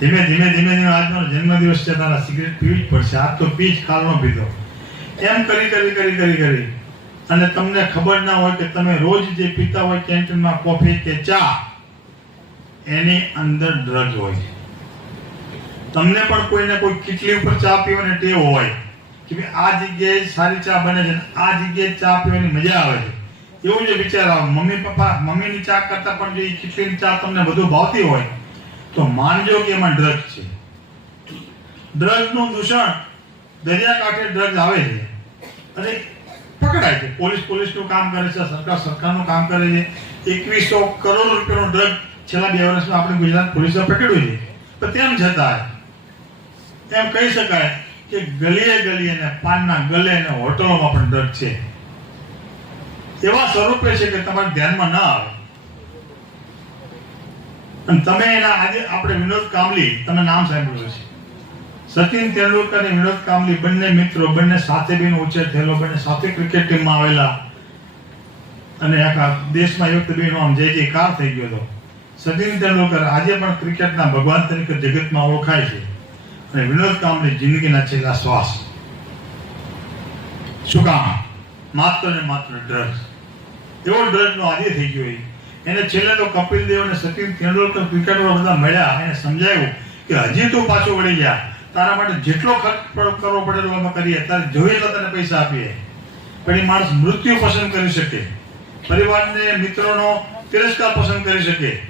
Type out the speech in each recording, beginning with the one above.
ધીમે ધીમે ધીમે ધીમે આજનો જન્મદિવસ છે, તારા સિગરેટ પીવી જ પડશે. આજ તો પી જ કાલનો પીધો. એમ કરી કરી કરી કરી કરી. અને તમને ખબર ના હોય કે તમે રોજ જે પીતા હોય કેન્ટીનમાં કોફી કે ચા, એની અંદર ડ્રગ હોય. તમને પણ કોઈને કોઈ કેટલી ઉપર ચા પીવાની ટેવ હોય કે ભાઈ આ જગ્યાએ સારી ચા બને છે, આ જગ્યાએ ચા પીવાની મજા આવે છે. એવું જે વિચાર આવે. મમ્મી પપ્પા, મમ્મીની ચા કરતા પણ જો એ ખીચડીની ચા તમને વધુ ભાવતી હોય તો માનજો કે એમાં ડ્રગ છે. ડ્રગનું દૂષણ દરિયાકાંઠે ડ્રગ આવે છે. અને પકડાય છે. પોલીસ પોલીસનું કામ કરે છે, સરકાર સરકારનું કામ કરે છે. એકવીસો કરોડ રૂપિયાનો ડ્રગ છેલ્લા બે વર્ષમાં આપણે ગુજરાત પોલીસે પકડ્યું છે. પણ તેમ છતાં એમ કહી શકાય કે ગલીએ ગલીએ ને પાનના ગલે અને હોટલોમાં પણ ડ્રગ છે. એવા સ્વરૂપે છે કે તમારે ધ્યાનમાં ના આવે. અને તમે એના આજે આપણે વિનોદ કામલી, તમે નામ સાંભળ્યું છે સચિન તેંડુલકર અને વિનોદ કામલી બંને મિત્રો, બંને સાથે બેનો ઉછેર થયેલો, બંને સાથે ક્રિકેટ ટીમમાં આવેલા. અને આખા દેશમાં એક બેનો આમ જય જયકાર થઈ ગયો હતો. સચિન તેંડુલકર આજે પણ ક્રિકેટના ભગવાન તરીકે જગતમાં ઓળખાય છે. અને વિનોદ કામલી જિંદગીના છેલ્લા શ્વાસ. શું કામ? માત્ર ને માત્ર ડ્રગ્સ એવો નો આજે થઈ ગયો એ. એને છેલ્લે તો કપિલ દેવ અને સચિન તેંડુલકર ક્રિકેટરો બધા મળ્યા. એને સમજાયું કે હજી તું પાછો વળી જા. તારા માટે જેટલો ખર્ચ કરવો પડે એટલો અમે કરીએ તારે જોઈએ તો તને પૈસા આપીએ. પણ એ માણસ મૃત્યુ પસંદ કરી શકે. પરિવારને, મિત્રોનો તિરસ્કાર પસંદ કરી શકે.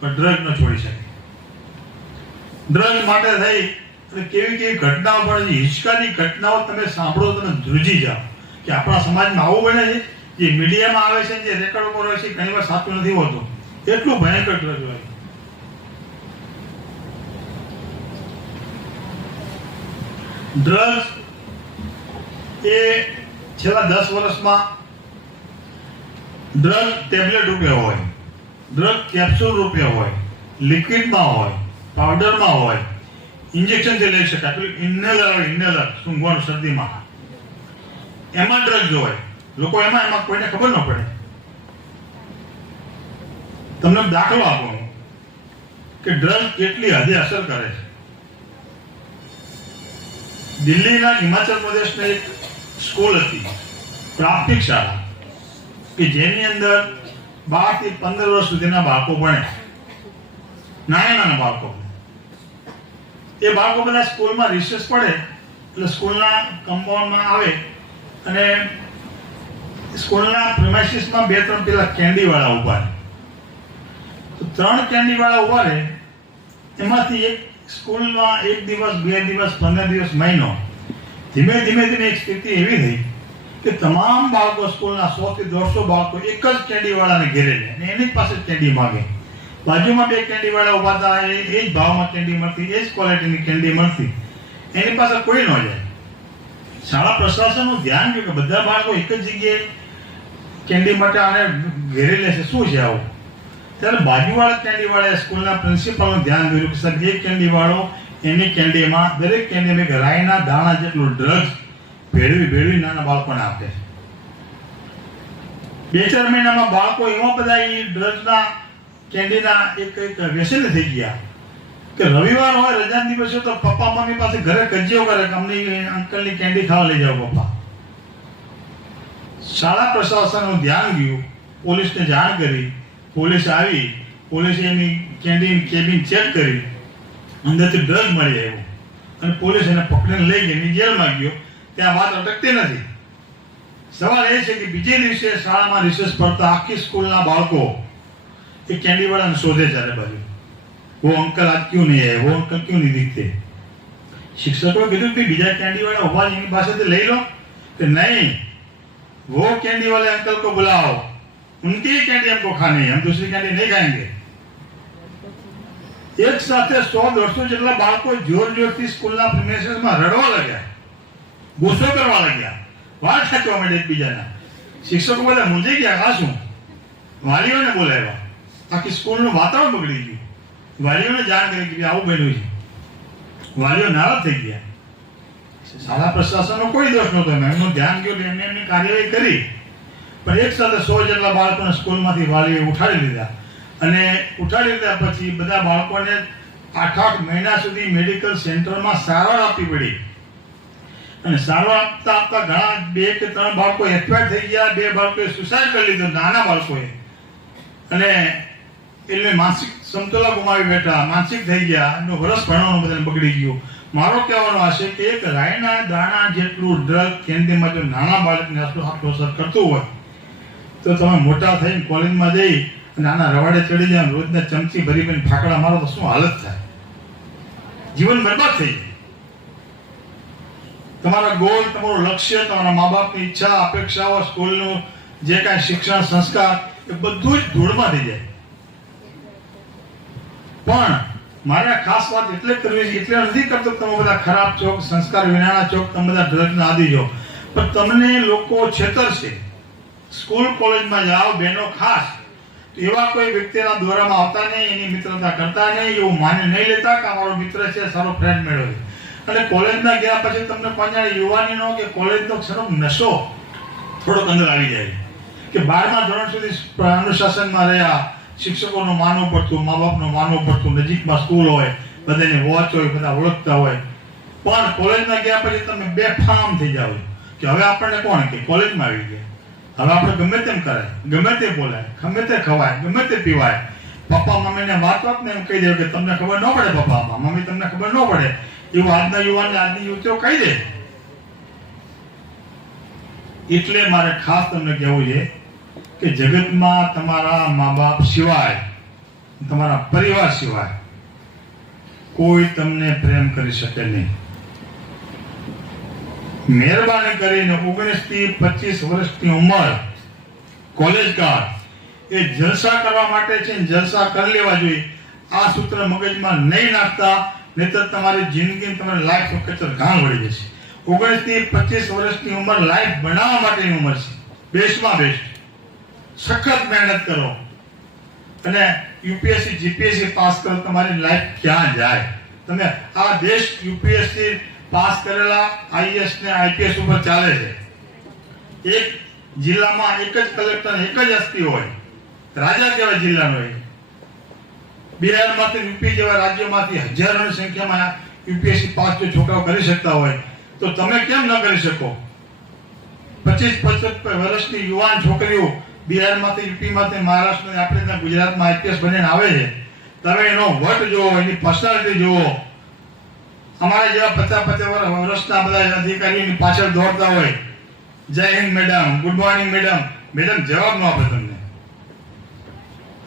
પણ ડ્રગ ન છોડી શકે. ડ્રગ માટે થઈ અને કેવી કેવી ઘટનાઓ પણ હિંચકાની ઘટનાઓ તમે સાંભળો તમે ધ્રુજી જાઓ. કે આપણા સમાજમાં આવું બને છે? જે મીડિયામાં આવે છે જે રેકોર્ડ ઉપર હોય છે ઘણી વાર સાચું નથી હોતું. એટલું ભયંકર ડ્રગ હોય. ડ્રગ્સ એ છેલ્લા દસ વર્ષમાં ડ્રગ ટેબ્લેટ રૂપે હોય ડ્રગ કેપ્સ્યુલ રૂપે હોય લિક્વિડમાં હોય પાવડરમાં હોય ઇન્જેક્શનથી લઈ શકાય. પેલું ઇન્હેલર હોય ઇન્હેલર સૂંઘવાનું શરદીમાં. એમાં ડ્રગ્સ હોય. લોકો એમાં એમાં કોઈને ખબર ન પડે. તમને દાખલો આપો કે ડ્રગ કેટલી હદે અસર કરે છે. દિલ્હીના હિમાચલ પ્રદેશની એક સ્કૂલ હતી, પ્રાથમિક શાળા, કે જેની અંદર બારથી પંદર વર્ષ સુધીના બાળકો ભણે. નાના નાના બાળકો એ બાળકો બધા સ્કૂલમાં રિસેસ પડે, એટલે સ્કૂલના કમ્પાઉન્ડમાં આવે અને સ્કૂલના પ્રિમાઇસીસમાં બે, ત્રણ પેલા કેન્ડી વાળા ઊભા રહે તો ત્રણ કેન્ડીવાળા ઊભા રહે એમાંથી એક સ્કૂલમાં એક દિવસ, બે દિવસ, પંદર દિવસ, મહિનો, ધીમે ધીમે ધીમે એક સ્થિતિ એવી થઈ કે તમામ બાળકો સ્કૂલના સોથી દોઢસો બાળકો એક જ કેન્ડીવાળાને ઘેરે લે અને એની પાસે કેન્ડી માગે. બાજુમાં બે કેન્ડીવાળા ઊભા હતા, એ એ જ ભાવમાં કેન્ડી મળતી, એ જ ક્વોલિટીની કેન્ડી મળતી. એની પાસે કોઈ ન જાય. શાળા પ્રશાસનનું ધ્યાન ગયું કે બધા બાળકો એક જ જગ્યાએ કેન્ડી માટે આને ઘેરી લેશે શું છે આવું? ત્યારે બાજુવાળા કેન્ડીવાળાએ સ્કૂલના પ્રિન્સિપાલનું ધ્યાન દોર્યું કે, સર, એક કેન્ડી વાળો એની કેન્ડીમાં, દરેક કેન્ડીમાં રાઈના દાણા જેટલું ડ્રગ્સ ભેળવી ભેળવી નાના બાળકોને આપે બે ચાર મહિનામાં બાળકો એવા બધા એ ડ્રગ્સના કેન્ડીના એક એક વ્યસન થઈ ગયા કે રવિવાર હોય, રજાના દિવસે તો પપ્પા, મમ્મી પાસે ઘરે કજિયો કરે કે, અમને અંકલની કેન્ડી ખાવા લઈ જાઓ, પપ્પા. શાળા પ્રશાસનનું ધ્યાન ગયું, પોલીસને જાણ કરી, પોલીસ આવી, પોલીસે એની કેન્ટીન કેબિન ચેક કરી, અંદરથી ડ્રગ મળી આવ્યો. અને પોલીસ એને પકડીને લઈ ગઈ જેલમાં ગયો. ત્યાં વાત અટકતી નથી. સવાલ એ છે કે બીજે દિવસે શાળામાં રિસેસ પડતા આખી સ્કૂલના બાળકો એ કેન્ડીવાળાને શોધે ચાલે બાજુ. વો અંકલ, આજ ક્યુ નહીં આવ્યા વો અંકલ, ક્યુ નહીં દીખતે? શિક્ષકોએ કીધું કે બીજા કેન્ડીવાળા ઊભા એની પાસેથી લઈ લો. કે નહીં वो कैंडी वाले अंकल को बुलाओ उनकी ही कैंडी हमको खानी है हम दूसरी कैंडी नहीं खाएंगे એક સાથે સો દોઢસો જેટલા બાળકો જોર જોરથી સ્કૂલના પ્રિમેસીસમાં રડવા લાગ્યા ગુસ્સો કરવા લાગ્યા વાત ખેંચવા માંડ્યા એકબીજાના શિક્ષકો બધા મૂંઝાઈ ગયા આ શું વાલીઓને બોલાવ્યા આખી સ્કૂલનું વાતાવરણ બગડી ગયું વાલીઓને જાણ કરી કે આવું બન્યું છે વાલીઓ નારાજ થઈ ગયા શાળા પ્રશાસનનો કોઈ દોષ નહોતો એમનું ધ્યાન ગયું એમને એમની કાર્યવાહી કરી. પણ એક સાથે સો જેટલા બાળકોને સ્કૂલમાંથી વાલીએ ઉઠાડી લીધા. અને ઉઠાડી લીધા પછી બધા બાળકોને આઠ આઠ મહિના સુધી મેડિકલ સેન્ટરમાં સારવાર આપવી પડી. અને સારવાર આપતા આપતા ઘણા બે કે ત્રણ બાળકો એક્સપાયર થઈ ગયા. બે બાળકોએ સુસાઇડ કરી લીધો. નાના બાળકોએ. અને એટલે માનસિક સમતોલા ગુમાવી બેઠા. માનસિક થઈ ગયા. એમનું વરસ ભણવાનું બધાને બગડી ગયું. મારો કહેવાનો આ કે એક રાયના દાણા જેટલું ડ્રગ કેન્દ્રમાં જો નાના બાળકને આટલું આટલું અસર કરતું હોય, તો તમે મોટા થઈને કોલેજમાં જઈ અને આના રવાડે ચડી જાય રોજના ચમચી ભરી ભરીને ફાકડા મારો તો શું હાલત થાય? જીવન બરબાદ થઈ જાય. તમારા ગોલ તમારું લક્ષ્ય, તમારા મા બાપની ઈચ્છા, અપેક્ષાઓ, સ્કૂલનું જે કાંઈ શિક્ષણ, સંસ્કાર, એ બધું જ ધૂળમાં થઈ જાય. પણ મારે ખાસ વાત એટલે જ કરવી છે, એટલે નથી કરતો તમે બધા ખરાબ છો સંસ્કાર વિનાના છો તમે બધા ડ્રગ્સના આદિ છો. પણ તમને લોકો છેતરશે સ્કૂલ, કોલેજમાં જાઓ બહેનો ખાસ. એવા કોઈ વ્યક્તિના દોરામાં આવતા નહીં, એની મિત્રતા કરતા નહીં, એવું માની નહીં લેતા કે અમારો મિત્ર છે, સારો ફ્રેન્ડ મેળવે. અને કોલેજમાં ગયા પછી તમને પાંચ યુવાનીનો કે કોલેજનો ક્ષણો નશો થોડોક અંદર આવી જાય. કે બારમા ધોરણ સુધી અનુશાસનમાં રહ્યા શિક્ષકોનું માનવું પડતું મા બાપનું માનવું પડતું, નજીકમાં સ્કૂલ હોય, બધાને વોચ હોય, બધા ઓળખતા હોય. પણ કોલેજમાં ગયા પછી તમે બેફામ થઈ જાવ કે હવે આપણને કોણ કે? કોલેજમાં આવી ગયા. હવે આપણે ગમે તેમ કરાય. ગમે તે બોલાય. ગમે તે ખવાય. ગમે તે પીવાય. પપ્પા મમ્મીને વાત ને એમ કહી દે કે તમને ખબર ન પડે પપ્પા મમ્મી તમને ખબર ન પડે. એવું આજના યુવાનને આજની યુવતીઓ કહી દે. એટલે મારે ખાસ તમને કહેવું છે કે જગતમાં તમારા મા બાપ સિવાય, તમારા પરિવાર સિવાય કોઈ તમને પ્રેમ કરી શકે નહીં. મહેરબાની કરીને ઓગણીસથી પચીસ વર્ષની ઉંમર કોલેજ કાળ એ જલસા કરવા માટે છે જલસા કરી લેવા જોઈએ. આ સૂત્ર મગજમાં નહીં નાખતા, નહીતર તમારી જિંદગી તમારી લાઈફ કચર ઘાણ વળી જશે. ઓગણીસથી પચીસ વર્ષની ઉંમર લાઈફ બનાવવા માટેની ઉંમર છે. બેસ્ટમાં બેસ્ટ. સખત મહેનત કરો. અને યુપીએસસી, જીપીએસસી પાસ કરો, તમારી લાઈફ ક્યાં જાય? તમે આ દેશ યુપીએસસી પાસ કરેલા આઈએસ ને આઈપીએસ ઉપર ચાલે છે. એક જિલ્લામાં એક જ કલેક્ટર એક જ હસ્તી હોય. રાજા કેવા જિલ્લાનો હોય બિહારમાંથી યુપી જેવા રાજ્યોમાંથી હજારોની સંખ્યામાં યુપીએસસી પાસ જો છોકરાઓ કરી શકતા હોય, તો તમે કેમ ન કરી શકો? પચીસ પચીસ વર્ષની યુવાન છોકરીઓ બિહારમાંથી, યુપીમાંથી મહારાષ્ટ્ર આપણે ત્યાં ગુજરાતમાં આઈપીએસ બનીને આવે છે. તમે એનો વટ જુઓ, એની પર્સનાલિટી જુઓ. અમારા જેવા પચાસ પચાસ વર્ષના બધા અધિકારીઓની પાછળ દોડતા હોય. Jai Hind, madam. Good morning, madam. Madam, જવાબ ન આપે તમને.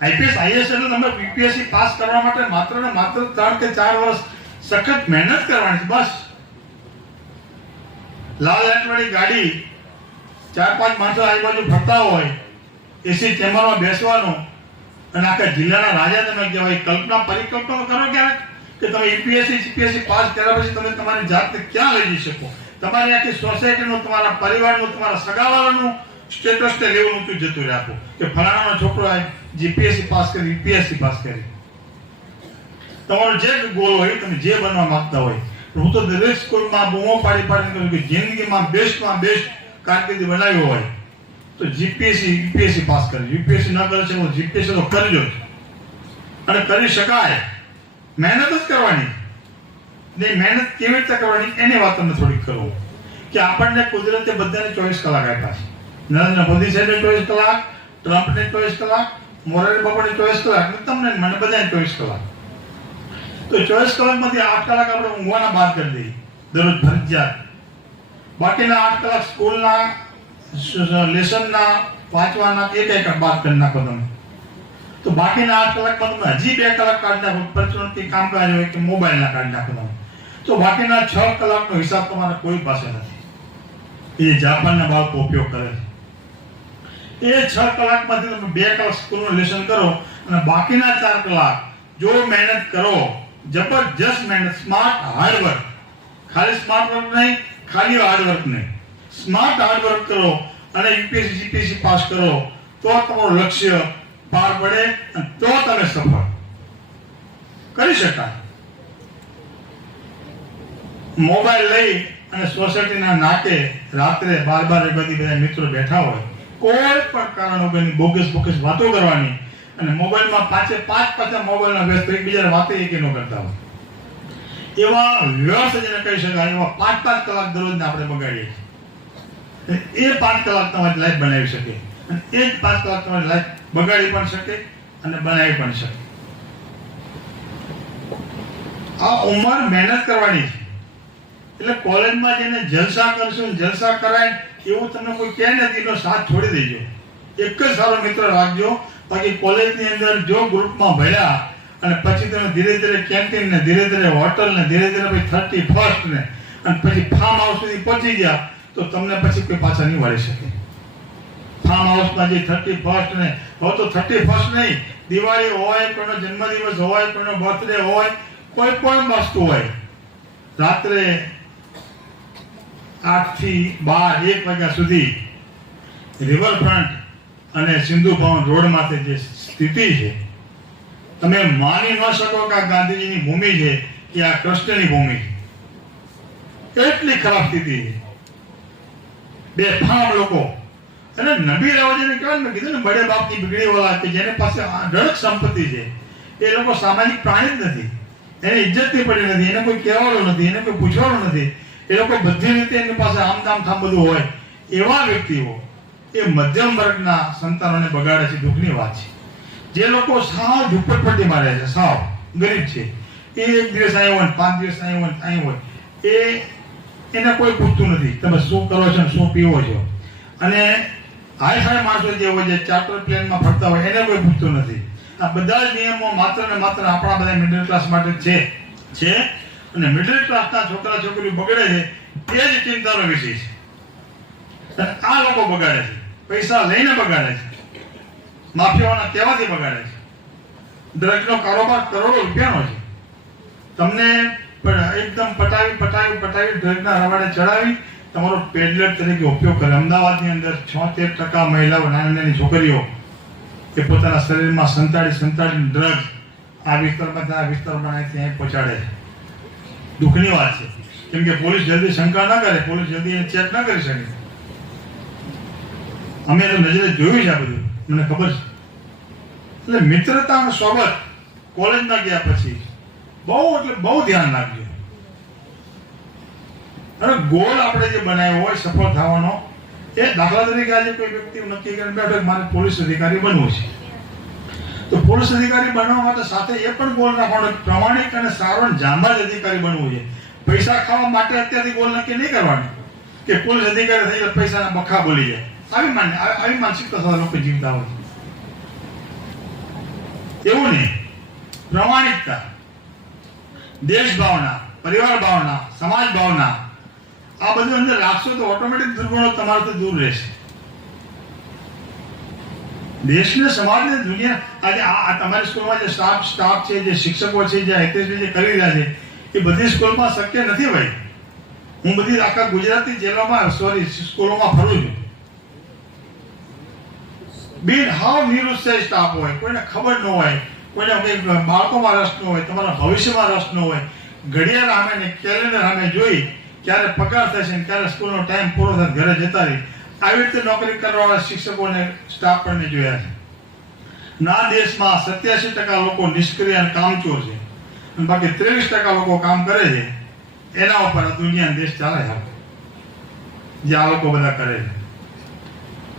આઈપીએસ આઈએસ એટલે તમે યુપીએસસી પાસ કરવા માટે માત્ર ને માત્ર ત્રણ કે ચાર વર્ષ સખત મહેનત કરવાની છે, બસ. લાલ લાઇટવાળી ગાડી ચાર પાંચ માણસો આજુબાજુ ફરતા હોય એસી ચેમ્બરમાં બેસવાનું અને આખા જિલ્લાના રાજા તમે કહેવાય કલ્પના પરિકલ્પના કરો ક્યારેક કે તમે યુપીએસસી, સીપીએસસી પાસ કર્યા પછી તમે તમારી જાતને ક્યાં લઈ જઈ શકો? તમારી આખી સોસાયટીનું, તમારા પરિવારનું, તમારા સગાવાળાનું સ્ટેટસ તે લેવું ઊંચું જતું રાખો કે ફલાણાનો છોકરો જીપીએસસી પાસ કરી, યુપીએસસી પાસ કરી. તમારો જે ગોલ હોય તમે જે બનવા માંગતા હોય. હું તો દરેક સ્કૂલમાં બૂમો પાડી પાડીને કહું કે જિંદગીમાં બેસ્ટમાં બેસ્ટ કારકિર્દી બનાવ્યો હોય. તો જીપીએસસી યુપીએસસી પાસ કરી. યુપીએસસી ન કરે છે હું જીપીએસસી તો કરજો અને કરી શકાય. મહેનત જ કરવાની. ને મહેનત કેવી રીતે કરવાની, એની વાત તમને થોડીક કરું કે આપણને કુદરતે બધાને ચોવીસ કલાક આપ્યા છે. નરેન્દ્ર મોદી સાહેબને ચોવીસ કલાક, ટ્રમ્પને ચોવીસ કલાક, મોરારી બાપાને ચોવીસ કલાક તમને મને બધાને ચોવીસ કલાક. તો ચોવીસ કલાકમાંથી આઠ કલાક આપણે ઊંઘવાના બાદ કરી દઈએ. દરરોજ ફરજિયાત. બાકીના આઠ કલાક સ્કૂલના લેસનના, વાંચવાના એક એક બાદ કરી નાખો તમે. તો બાકીના આઠ કલાકમાં તમે હજી બે કલાક કાઢી નાખો કામ કામકાજ હોય કે મોબાઈલના કાઢી નાખો તમે. તો બાકીના છ કલાકનો હિસાબ તમારા કોઈ પાસે નથી. એ જાપાનના બાળકો ઉપયોગ કરે છે. એ છ કલાકમાંથી તમે બે કલાક સ્કૂલનું લેસન કરો અને બાકીના ચાર કલાક જો મહેનત કરો, જબરજસ્ત મહેનત, સ્માર્ટ હાર્ડવર્ક. ખાલી સ્માર્ટ વર્ક નહીં, ખાલી હાર્ડવર્ક નહીં. સ્માર્ટ હાર્ડવર્ક કરો અને યુપીએસસી, જીપીએસસી પાસ કરો, તો તમારું લક્ષ્ય પાર પડે અને તો તમે સફળ. કરી શકાય. મોબાઈલ લઈ અને સોસાયટીના નાકે રાત્રે બાર બાર બધી બધા મિત્રો બેઠા હોય, કોઈ પણ કારણ વગરની બોગસ બોગસ વાતો કરવાની અને મોબાઈલમાં પાંચે પાંચ પાછા મોબાઈલના વ્યસ્ત એકબીજાને વાતે એક ન કરતા હોય. એવા વ્યસ્ત જેને કહી શકાય, એવા પાંચ પાંચ કલાક દરરોજના આપણે બગાડીએ છીએ. એ પાંચ કલાક તમારી લાઈફ બનાવી શકે. એ જ પાંચ કલાક તમારી લાઈફ બગાડી પણ શકે અને બનાવી પણ શકે. આ ઉંમર મહેનત કરવાની છે. એટલે કોલેજમાં જઈને જલસા કરશું, જલસા કરાય, એવું તમને કોઈ કહે નથી, એનો સાથ છોડી દેજો. એક જ સારો મિત્ર રાખજો. બાકી કોલેજની અંદર જો ગ્રુપમાં ભણ્યા અને પછી તમે ધીરે ધીરે કેન્ટીન ને ધીરે ધીરે હોટલ ને ધીરે ધીરે પછી થર્ટી ફર્સ્ટ ને અને પછી ફાર્મ હાઉસ સુધી પહોંચી ગયા તો તમને પછી કોઈ પાછા નહીં વાળી શકે. ફાર્મ હાઉસમાં જે થર્ટી ફર્સ્ટ ને, હવે તો થર્ટી ફર્સ્ટ નહીં. દિવાળી હોય, કોઈનો જન્મદિવસ હોય, કોઈનો બર્થડે હોય, કોઈ પણ વસ્તુ હોય. રાત્રે આઠથી બાર, એક વાગ્યા સુધી રિવરફ્રન્ટ અને સિંધુ ભવન રોડ માથે જે સ્થિતિ છે, તમે માની ન શકો કે આ ગાંધીજીની ભૂમિ છે, કે આ કૃષ્ણની ભૂમિ છે. એટલી ખરાબ સ્થિતિ છે. બે ફામ લોકો. અને નબી રાવાજીને કહેવાય કીધું ને, બડે બાપની બીગડી વાળા કે જેને પાસે અઢળક સંપત્તિ છે. એ લોકો સામાજિક પ્રાણી જ નથી. એને ઇજ્જતની પડી નથી, એને કોઈ કહેવાનું નથી, એને કોઈ પૂછવાનું નથી. એ લોકો બધી રીતે એની પાસે આમ તામ થામ બધું હોય. એવા વ્યક્તિઓ એ મધ્યમ વર્ગના સંતાનોને બગાડે છે, દુઃખની વાત છે. જે લોકો સાવ ઝુંપડપટ્ટીમાં મારે છે, સાવ ગરીબ છે. એ એક દિવસ આવ્યો હોય પાંચ દિવસ આવ્યો હોય અહીં હોય. એ એને કોઈ પૂછતું નથી. તમે શું કરો છો શું પીવો છો? અને હાઈ ફાઈ માણસો જે હોય છે, ચાર્ટર પ્લેનમાં ફરતા હોય, એને કોઈ પૂછતું નથી. આ બધા જ નિયમો માત્ર ને માત્ર આપણા બધા મિડલ ક્લાસ માટે છે. છે અને મિડલ ક્લાસના છોકરા છોકરીઓ બગડે છે એ જ ચિંતાનો વિષય છે. આ લોકો બગાડે છે. પૈસા લઈને બગાડે છે. માફિયાઓના તેવાથી બગાડે છે. ડ્રગનો કારોબાર કરોડો રૂપિયાનો છે. તમને એકદમ પટાવી પટાવી પટાવી ડ્રગના રવાડે ચડાવી તમારો પેડલેટ તરીકે ઉપયોગ કરે. અમદાવાદની અંદર છોતેર ટકા મહિલાઓ નાની નાની છોકરીઓ કે પોતાના શરીરમાં સંતાડી સંતાડી ડ્રગ આ વિસ્તારમાં આ વિસ્તારમાં અહીંથી અહીં પહોંચાડે છે. દુઃખની વાત છે. કેમ કે પોલીસ જલ્દી શંકા ના કરે, પોલીસ જલ્દી એને ચેક ના કરી શકે. અમે તો નજરે જોયું છે આ બધું. મને ખબર છે. એટલે મિત્રતા અને સોબત કોલેજમાં ગયા પછી બહુ, એટલે બહુ ધ્યાન રાખજો. અને ગોલ આપણે જે બનાવ્યો હોય, સફળ થવાનો, એ દાખલા તરીકે આજે કોઈ વ્યક્તિ નક્કી કરીને બેઠો મારે પોલીસ અધિકારી બનવું છે. તો પોલીસ અધિકારી બનવા માટે સાથે એ પણ ગોલ રાખવાનો પ્રમાણિક અને સારો જાંબાજ અધિકારી બનવું છે. પૈસા ખાવા માટે અત્યારથી ગોલ નક્કી નહીં કરવાની. કે પોલીસ અધિકારી થઈ જાય, પૈસાના બખા બોલી જાય. આવી માન આવી માનસિકતા સાથે લોકો જીવતા હોય એવું નહીં. પ્રમાણિકતા. દેશ ભાવના, પરિવાર ભાવના, સમાજ ભાવના, આ બધું અંદર રાખશો તો ઓટોમેટિક દુર્ગુણો તમારાથી દૂર રહેશે. દેશને સમાજને દુનિયા, આજે આ તમારી સ્કૂલમાં જે સ્ટાફ સ્ટાફ છે, જે શિક્ષકો છે, જે જે કરી રહ્યા છે, એ બધી સ્કૂલમાં શક્ય નથી ભાઈ. હું બધી આખા ગુજરાતી જિલ્લામાં સોરી સ્કૂલોમાં ફરું છું. બિન હાવ નિરુત્સાહી સ્ટાફ હોય, કોઈને ખબર ન હોય કોઈને બાળકોમાં રસ ન હોય, તમારા ભવિષ્યમાં રસ ન હોય, ઘડિયાળ સામે ને કેલેન્ડર સામે જોઈ ક્યારે પગાર થશે ને ક્યારે સ્કૂલનો ટાઈમ પૂરો થાય ઘરે જતા રહી. આવી રીતે નોકરી કરવાવાળા શિક્ષકોને સ્ટાફ પણ જોયા છે. ના દેશમાં સત્યાસી ટકા લોકો નિષ્ક્રિય અને કામચોર છે. અને બાકી ત્રેવીસ ટકા લોકો કામ કરે છે. એના ઉપર આ દુનિયા દેશ ચાલે છે. જે આ લોકો બધા કરે છે.